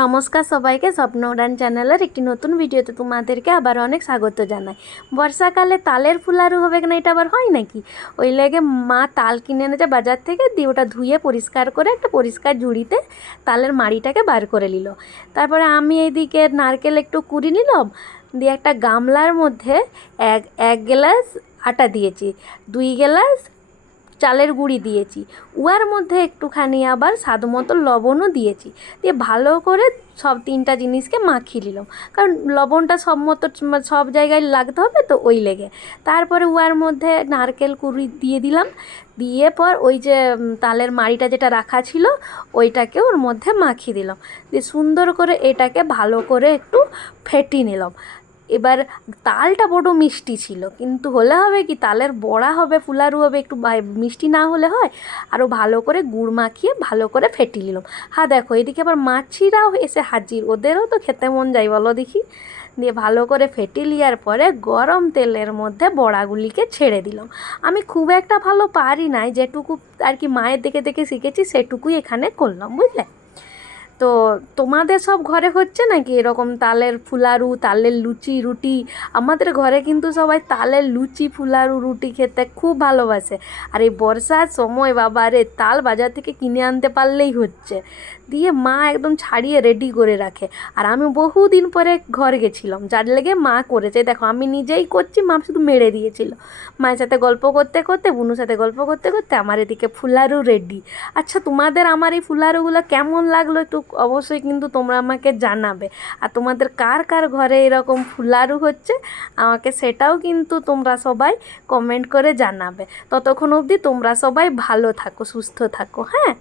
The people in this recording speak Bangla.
নমস্কার সবাইকে, স্বপ্ন উড়ান চ্যানেলের একটি নতুন ভিডিওতে তোমাদেরকে আবার অনেক স্বাগত জানাই। বর্ষাকালে তালের ফুলারু হবে না, এটা আবার হয় নাকি? ওই লেগে মা তাল কিনে এনেছে বাজার থেকে, দিয়ে ওটা ধুয়ে পরিষ্কার করে একটা পরিষ্কার ঝুড়িতে তালের মাড়িটাকে বার করে নিল। তারপরে আমি এইদিকে নারকেল একটু কুড়ি নিলাম, দিয়ে একটা গামলার মধ্যে এক গ্লাস আটা দিয়েছি, 2 গ্লাস চালের গুঁড়ি দিয়েছি, উয়ার মধ্যে একটুখানি আবার স্বাদ মতো লবণও দিয়েছি, দিয়ে ভালো করে সব 3টা জিনিসকে মাখিয়ে নিলাম, কারণ লবণটা সব জায়গায় লাগতে হবে তো ওই লেগে। তারপরে উয়ার মধ্যে নারকেল কুড়ি দিয়ে দিলাম, দিয়ে পর ওই যে তালের মাড়িটা যেটা রাখা ছিল ওইটাকে ওর মধ্যে মাখিয়ে দিলাম, দিয়ে সুন্দর করে এটাকে ভালো করে একটু ফেটিয়ে নিলাম। এবার তালটা বড় মিষ্টি ছিল, কিন্তু হলে হবে কি, তালের বড়া হবে, ফুলারু হবে, একটু মিষ্টি না হলে হয়। আরও ভালো করে গুড় মাখিয়ে ভালো করে ফেটিয়ে নিলাম। হ্যাঁ দেখো, এদিকে আবার মাছিরাও এসে হাজির, ওদেরও তো খেতে মন যায় বলো দেখি। দিয়ে ভালো করে ফেটিয়ে নেওয়ার পরে গরম তেলের মধ্যে বড়াগুলিকে ছেড়ে দিলাম। আমি খুব একটা ভালো পারি নাই, যেটুকু আর কি মায়ের দেখে দেখে শিখেছি সেটুকুই এখানে করলাম, বুঝলে? তো তোমাদের সব ঘরে হচ্ছে নাকি এরকম তালের ফুলারু, তালের লুচি রুটি? আমাদের ঘরে কিন্তু সবাই তালের লুচি ফুলারু রুটি খেতে খুব ভালোবাসে। আর এই বর্ষার সময় বাবা রে, তাল বাজার থেকে কিনে আনতে পারলেই হচ্ছে। দিয়ে মা একদম ছাড়িয়ে রেডি করে রাখে, আর আমি বহুদিন পরে ঘর গেছিলাম, যার লেগে মা করেছে। দেখো আমি নিজেই করছি, মা শুধু মেরে দিয়েছিল। মায়ের সাথে গল্প করতে করতে, বুনুর সাথে গল্প করতে করতে আমার এদিকে ফুলারু রেডি। আচ্ছা, তোমাদের আমার এই ফুলারুগুলো কেমন লাগলো একটু অবশ্যই কিন্তু তোমরা আমাকে জানাবে। আর তোমাদের কার কার ঘরে এরকম ফুলারু হচ্ছে আমাকে সেটাও কিন্তু তোমরা সবাই কমেন্ট করে জানাবে। ততক্ষণ অবধি তোমরা সবাই ভালো থাকো, সুস্থ থাকো, হ্যাঁ।